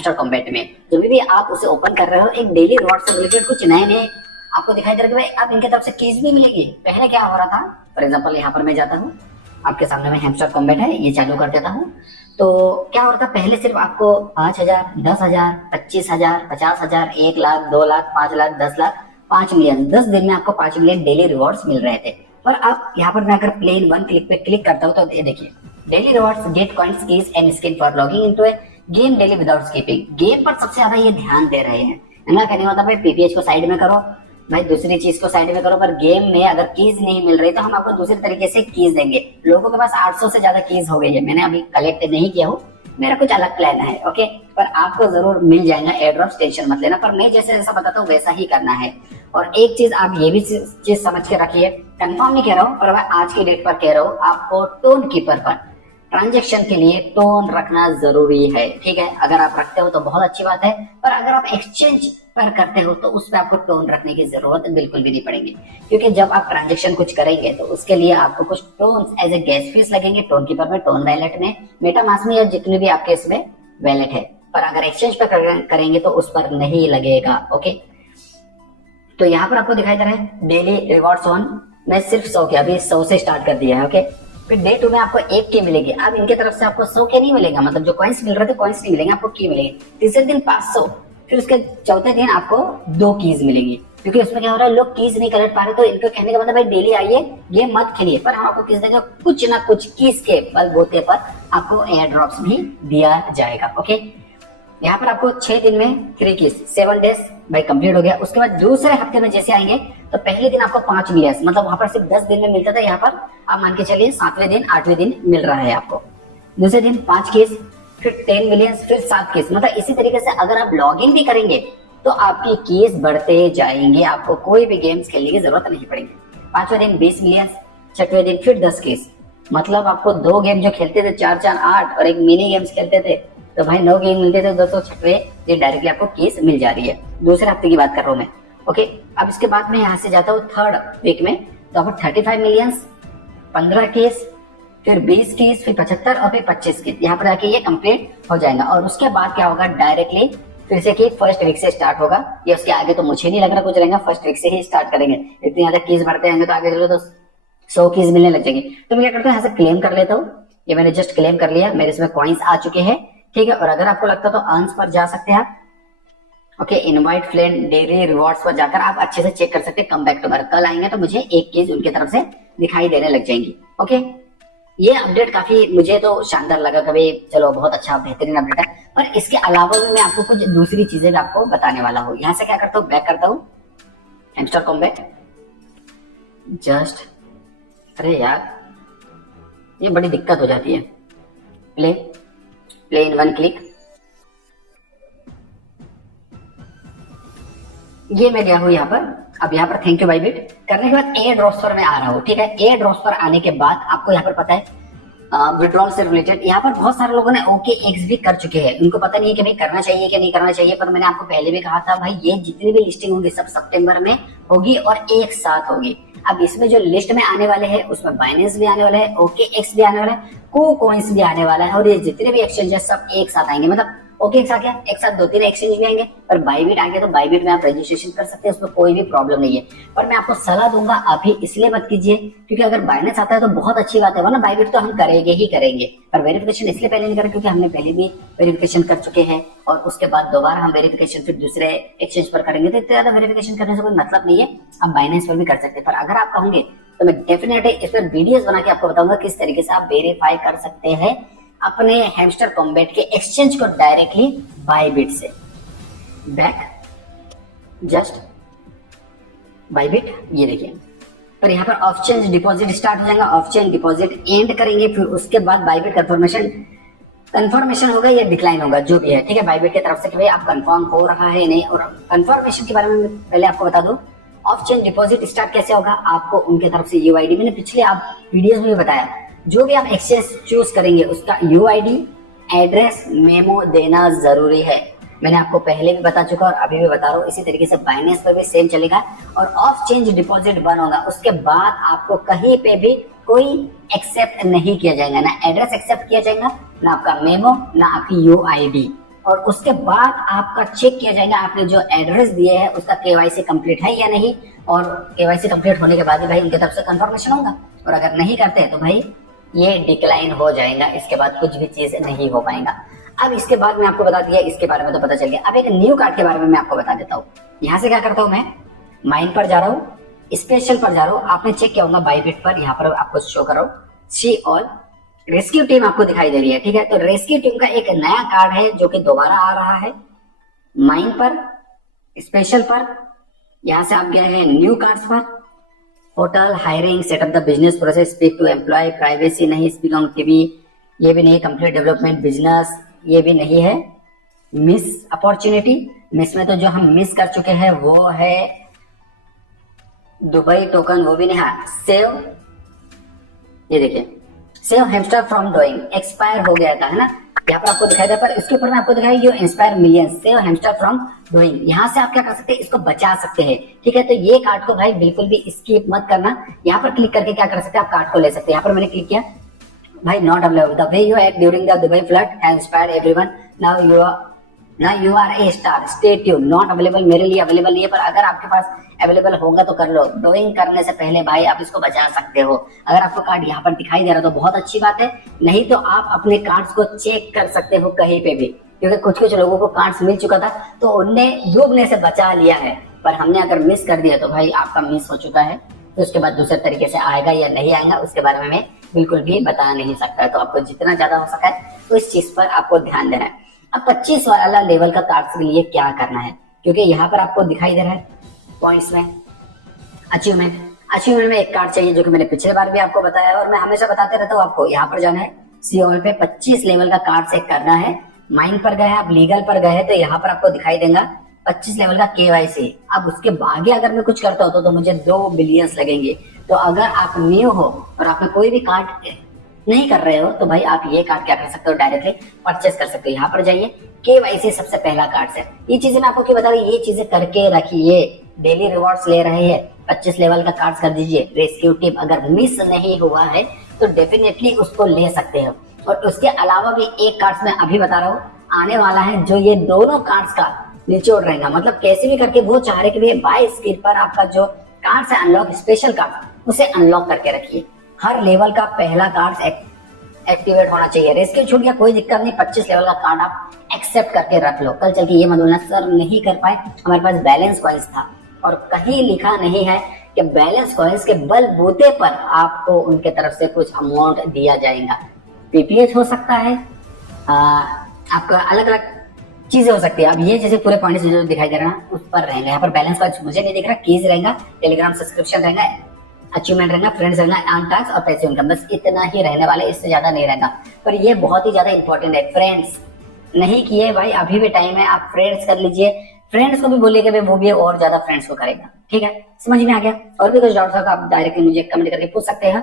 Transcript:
Hamster combat में जब भी आप उसे ओपन कर रहे हो, एक डेली रिवॉर्ड से रिलेटेड कुछ नए नए आपको दिखाई दे रहा है कि भाई आप इनके तरफ से कीज भी मिलेगी। पहले क्या हो रहा था, फॉर एग्जाम्पल यहाँ पर मैं जाता हूँ, आपके सामने में हैमस्टर कॉम्बैट है, ये चालू कर देता हूँ। तो क्या हो रहा था, पहले सिर्फ आपको 5,000, 10,000, 25,000, 50,000, 1 लाख, 2 लाख, 5 लाख, 10 लाख, 5 मिलियन, 10 दिन में आपको 5 मिलियन डेली रिवॉर्ड्स मिल रहे थे। पर अब यहाँ पर मैं अगर प्लेन वन क्लिक पे क्लिक करता हूँ तो ये देखिए, daily rewards get coins keys and skin for logging into a game daily without skipping. Game पर सबसे ज्यादा ये ध्यान दे रहे हैं। इनका कहने होता है भाई पीपीएच को साइड में करो, भाई दूसरी चीज को साइड में करो, पर गेम में अगर कीज नहीं मिल रही तो हम आपको दूसरे तरीके से कीज देंगे। लोगों के पास 800 से ज्यादा कीज हो गई है, मैंने अभी कलेक्ट नहीं किया हूँ, मेरा कुछ अलग प्लान है। ओके, पर आपको जरूर मिल जाएगा एयर ड्रॉप्स, टेंशन मत लेना। पर मैं जैसे जैसा बताता हूँ वैसा ही करना है। और एक चीज आप ये भी चीज समझ के रखिए, कंफर्म नहीं कह रहा हूँ पर मैं आज की डेट पर कह रहा हूँ, आपको टोन कीपर पर ट्रांजैक्शन के लिए टोन रखना जरूरी है। ठीक है, अगर आप रखते हो तो बहुत अच्छी बात है, पर अगर आप एक्सचेंज पर करते हो तो उस पर आपको टोन रखने की जरूरत बिल्कुल भी नहीं पड़ेगी, क्योंकि जब आप ट्रांजैक्शन कुछ करेंगे तो उसके लिए आपको कुछ TON as a gas fees लगेंगे, टोन कीपर में, टोन वैलेट में, मेटामास्क में या जितने भी आपके इसमें वैलेट है। पर अगर एक्सचेंज पर करेंगे तो उस पर नहीं लगेगा। ओके, तो यहाँ पर आपको दिखाई दे रहा है डेली रिवॉर्ड्स ऑन, मैं सिर्फ 100 के अभी 100 से स्टार्ट कर दिया है। ओके, फिर डे 2 में आपको 1 की मिलेगी। अब इनके तरफ से आपको 100 के नहीं मिलेगा, मतलब जो कॉइन्स मिल रहे थे कॉइन्स नहीं मिलेंगे, आपको की मिलेगी। तीसरे दिन 500, फिर उसके चौथे दिन आपको 2 कीज मिलेंगी, क्योंकि उसमें क्या हो रहा है, लोग कीज नहीं कलेक्ट पा रहे, तो इनको कहने का मतलब भाई डेली आइए गेम मत खेलिए, पर हम आपको कीज देंगे, कुछ ना कुछ कीज के बलबूते पर आपको एयर ड्रॉप्स भी दिया जाएगा। ओके, यहाँ पर आपको 6 दिन में 3 कीज, 7 डेज भाई कंप्लीट हो गया। उसके बाद दूसरे हफ्ते में जैसे आएंगे तो पहले दिन आपको 5 मिलियन, मतलब वहां पर सिर्फ 10 दिन में मिलता था, यहाँ पर आप मान के चलिए 7वें दिन 8वें दिन मिल रहा है आपको। दूसरे दिन 5 कीज, फिर 10 मिलियन, फिर 7 कीज, मतलब इसी तरीके से अगर आप लॉग इन भी करेंगे तो आपकी कीज बढ़ते जाएंगे, आपको कोई भी गेम्स खेलने की जरूरत नहीं पड़ेगी। 5वें दिन 20 मिलियन, 6वें दिन फिर 10 कीज, मतलब आपको 2 गेम जो खेलते थे 4-4, 8 और एक मिनी गेम्स खेलते थे तो भाई 9 गेम मिलते थे, 206वें दिन डायरेक्टली आपको कीज मिल जा रही है। दूसरे हफ्ते की बात कर रहा हूं मैं। ओके, अब इसके बाद मैं यहाँ से जाता हूँ 3rd वीक में, तो आपको 35 मिलियन, 15 कीज, फिर 20 कीज, फिर 75 और फिर 25 कीज, यहाँ पर आके ये कंप्लीट हो जाएगा। और उसके बाद क्या होगा, डायरेक्टली फिर से की 1st वीक से स्टार्ट होगा। ये उसके आगे तो मुझे नहीं लग रहा कुछ रहेगा, 1st वीक से ही स्टार्ट करेंगे। इतनी ज्यादा कीज बढ़ते रहेंगे तो आगे चलो तो 100 कीज मिलने लग जाएंगे। तो मैं क्या करता हूँ, यहाँ से क्लेम कर लेता हूँ, ये मैंने जस्ट क्लेम कर लिया, मेरे इसमें कॉइन्स आ चुके हैं। ठीक है, और अगर आपको लगता तो अर्न्स पर जा सकते हैं आप। Okay, invite friend daily rewards पर जाकर आप अच्छे से चेक कर सकते हैं। कम बैक टू, कल आएंगे तो मुझे 1 कीज उनके तरफ से दिखाई देने लग जाएंगी। ओके, ये अपडेट काफी मुझे तो शानदार लगा, कभी चलो बहुत अच्छा बेहतरीन अपडेट है। पर इसके अलावा भी मैं आपको कुछ दूसरी चीजें आपको बताने वाला हूँ। यहाँ से क्या करता हूँ, बैक करता हूँ हैमस्टर कॉम्बैट, जस्ट, अरे यार ये बड़ी दिक्कत हो जाती है। प्ले इन 1 क्लिक, ये मैं गया हूँ यहाँ पर। अब यहाँ पर थैंक यू बाइबिट करने के बाद एयर ड्रॉप्स पर मैं आ रहा हूँ। ठीक है, एयर ड्रॉप्स पर आने के बाद आपको यहाँ पर पता है विड्रॉल से रिलेटेड यहाँ पर बहुत सारे लोगों ने OKX भी कर चुके हैं, उनको पता नहीं है कि भाई करना चाहिए कि नहीं करना चाहिए। पर मैंने आपको पहले भी कहा था भाई ये जितनी भी लिस्टिंग होगी सब सितंबर में होगी और एक साथ होगी। अब इसमें जो लिस्ट में आने वाले हैं उसमें बाइनेंस भी आने वाला है, OKX भी आने वाला है, KuCoins भी आने वाला है, और ये जितने भी एक्सचेंज है सब एक साथ आएंगे। मतलब OKX आ गया, एक साथ 2-3 एक्सचेंज भी आएंगे। पर बाइबिट आ गया तो बाइबिट में आप रजिस्ट्रेशन कर सकते हैं, उसमें कोई भी प्रॉब्लम नहीं है। पर मैं आपको सलाह दूंगा अभी इसलिए मत कीजिए क्योंकि अगर बाइनेंस आता है तो बहुत अच्छी बात है, वरना बाइबिट तो हम करेंगे ही करेंगे। पर वेरिफिकेशन इसलिए पहले नहीं करें क्योंकि हमने पहले भी वेरिफिकेशन कर चुके हैं, और उसके बाद दोबारा हम वेरिफिकेशन फिर दूसरे एक्सचेंज पर करेंगे तो इतना ज्यादा वेरिफिकेशन करने से कोई मतलब नहीं है। आप बाइनेंस पर भी कर सकते हैं, पर अगर आप कहोगे तो मैं डेफिनेटली इस पर वीडियोस बना के आपको बताऊंगा किस तरीके से आप वेरीफाई कर सकते हैं अपने हैमस्टर कॉम्बैट के एक्सचेंज को डायरेक्टली बाइबिट से। बैक, जस्ट बाइबिट, ये देखिए, पर यहाँ पर ऑफ चेंज डिपॉजिट स्टार्ट हो जाएगा, ऑफ चेंज डिपॉजिट एंड करेंगे, फिर उसके बाद बाइबिट कंफर्मेशन होगा या डिक्लाइन होगा जो भी है। ठीक है, बाइबिट की तरफ से कि भाई आप कंफर्म हो रहा है नहीं। और कंफर्मेशन के बारे में पहले आपको बता दूं, ऑफ चेंज डिपॉजिट स्टार्ट कैसे होगा, आपको उनके तरफ से UID, मैंने पिछले आप वीडियोस में भी बताया, जो भी आप एक्सचेंज चूज करेंगे उसका UID, एड्रेस, मेमो देना जरूरी है। मैंने आपको पहले भी बता चुका और अभी भी बता रहा हूँ, इसी तरीके से बाइनेंस पर भी सेम चलेगा। और ऑफ चेंज डिपॉजिट बन होगा उसके बाद आपको कहीं पे भी कोई एक्सेप्ट नहीं किया जाएगा, ना एड्रेस एक्सेप्ट किया जाएगा, ना आपका मेमो, ना आपकी UID। और उसके बाद आपका चेक किया जाएगा आपने जो एड्रेस दिए है उसका केवाईसी कंप्लीट है या नहीं, और केवाईसी कंप्लीट होने के बाद ही भाई उनकी तरफ से कंफर्मेशन होगा, और अगर नहीं करते तो भाई ये डिक्लाइन हो जाएगा, इसके बाद कुछ भी चीज नहीं हो पाएगा। अब इसके बाद मैं आपको बता दिया, इसके बारे में तो पता चल गया। अब एक न्यू कार्ड के बारे में मैं आपको बता देता हूँ। यहाँ से क्या करता हूँ, मैं माइन पर जा रहा हूँ, स्पेशल पर जा रहा हूँ, आपने चेक किया होगा बाईबिट पर, यहाँ पर आपको शो कर रहा हूँ सी ऑल, रेस्क्यू टीम आपको दिखाई दे रही है, ठीक है। तो रेस्क्यू टीम का एक नया कार्ड है जो कि दोबारा आ रहा है माइन पर, स्पेशल पर, यहाँ से आप गए हैं न्यू कार्ड्स पर, hotel, hiring, setup the business process, speak to employ, privacy नहीं, स्पीक ऑन टीवी, ये भी नहीं, कंप्लीट डेवलपमेंट बिजनेस, ये भी नहीं है, मिस अपॉर्चुनिटी, मिस में तो जो हम मिस कर चुके हैं वो है दुबई टोकन, वो भी नहीं, हाँ सेव, ये देखिए save hamster from doing, expire हो गया था, है ना, यहाँ पर आपको दिखाई दे, पर इसके ऊपर में आपको दिखाई you inspire millions, save hamster from doing. यहाँ से आप क्या कर सकते हैं, इसको बचा सकते हैं, ठीक है। तो ये कार्ड को भाई बिल्कुल भी स्किप मत करना, यहाँ पर क्लिक करके क्या कर सकते हैं, आप कार्ड को ले सकते हैं। यहाँ पर मैंने क्लिक किया, भाई not available, the way you act during the Dubai flood has inspired everyone, now you are a star, stay tuned, not available, मेरे लिए अवेलेबल नहीं है, पर अगर आपके पास अवेलेबल होगा तो कर लो। ड्राइंग करने से पहले भाई आप इसको बचा सकते हो। अगर आपको कार्ड यहाँ पर दिखाई दे रहा तो बहुत अच्छी बात है, नहीं तो आप अपने कार्ड्स को चेक कर सकते हो कहीं पे भी, क्योंकि कुछ कुछ लोगों को कार्ड्स मिल चुका था तो उनने डूबने से बचा लिया है, पर हमने अगर मिस कर दिया तो भाई आपका मिस हो चुका है। तो उसके बाद दूसरे तरीके से आएगा या नहीं आएगा उसके बारे में मैं बिल्कुल भी बता नहीं सकता है। तो आपको जितना ज्यादा हो सका है तो इस चीज पर आपको ध्यान देना है। अब 25 वाला लेवल का कार्ड्स के लिए क्या करना है, क्योंकि यहाँ पर आपको दिखाई दे रहा है पॉइंट्स में अचीवमेंट में एक कार्ड चाहिए, जो कि मैंने पिछले बार भी आपको बताया और मैं हमेशा बताते रहता हूँ आपको। यहाँ पर जाना है सी ऑल पे, 25 लेवल का कार्ड से करना है। माइन पर गए, आप लीगल पर गए तो यहाँ पर आपको दिखाई देगा 25 लेवल का केवाईसी। अब उसके आगे अगर मैं कुछ करता हूँ तो मुझे 2 बिलियंस लगेंगे। तो अगर आप न्यू हो और आपने कोई भी कार्ड नहीं कर रहे हो तो भाई आप ये कार्ड क्या कर सकते हो, डायरेक्टली परचेस कर सकते हो। यहाँ पर जाइए, केवाईसी सबसे पहला कार्ड है। ये चीजें मैं आपको क्यों बता रही हूँ, ये चीजें करके रखिए। डेली रिवॉर्ड्स ले रहे हैं, 25 लेवल का कार्ड कर दीजिए। रेस्क्यू टीम अगर मिस नहीं हुआ है तो डेफिनेटली उसको ले सकते हो। और उसके अलावा भी एक कार्ड मैं अभी बता रहा हूँ आने वाला है, जो ये दोनों कार्ड्स का निचोड़ रहेगा। मतलब कैसे भी करके वो चाह रहे कि बाय स्किल पर आपका जो कार्ड है अनलॉक, स्पेशल कार्ड, उसे अनलॉक करके रखिए। हर लेवल का पहला कार्ड एक्टिवेट होना चाहिए। रेस्क्यू छूट गया कोई दिक्कत नहीं, 25 लेवल का कार्ड आप एक्सेप्ट करके रख लो। कल चल के ये मत बोलना सर नहीं कर पाए, हमारे पास बैलेंस कॉइंस था। और कहीं लिखा नहीं है कि बैलेंस कॉइंस के बलबूते पर आपको उनके तरफ से कुछ अमाउंट दिया जाएगा। पीपीएच हो सकता है, आपका अलग अलग चीजें हो सकती है। अब ये जैसे पूरे पॉइंट्स जो दिखाई दे रहा है उस पर रहेंगे। यहाँ पर बैलेंस कॉइंस मुझे नहीं दिख रहा, कीज रहेगा, टेलीग्राम सब्सक्रिप्शन रहेगा, अचीवमेंट रहेगा, फ्रेंड्स रहेगा, अर्न टैक्स और पैसे इनकम, बस इतना ही रहने वाला, इससे ज्यादा नहीं रहेगा। पर ये बहुत ही ज्यादा इंपॉर्टेंट है। फ्रेंड्स नहीं किए भाई, अभी भी टाइम है, आप फ्रेंड्स कर लीजिए। फ्रेंड्स को भी बोलिएगा भाई, वो भी और ज्यादा फ्रेंड्स को करेगा। ठीक है, समझ में आ गया? और भी कुछ डाउट्स हो तो आप डायरेक्टली मुझे कमेंट करके पूछ सकते हैं।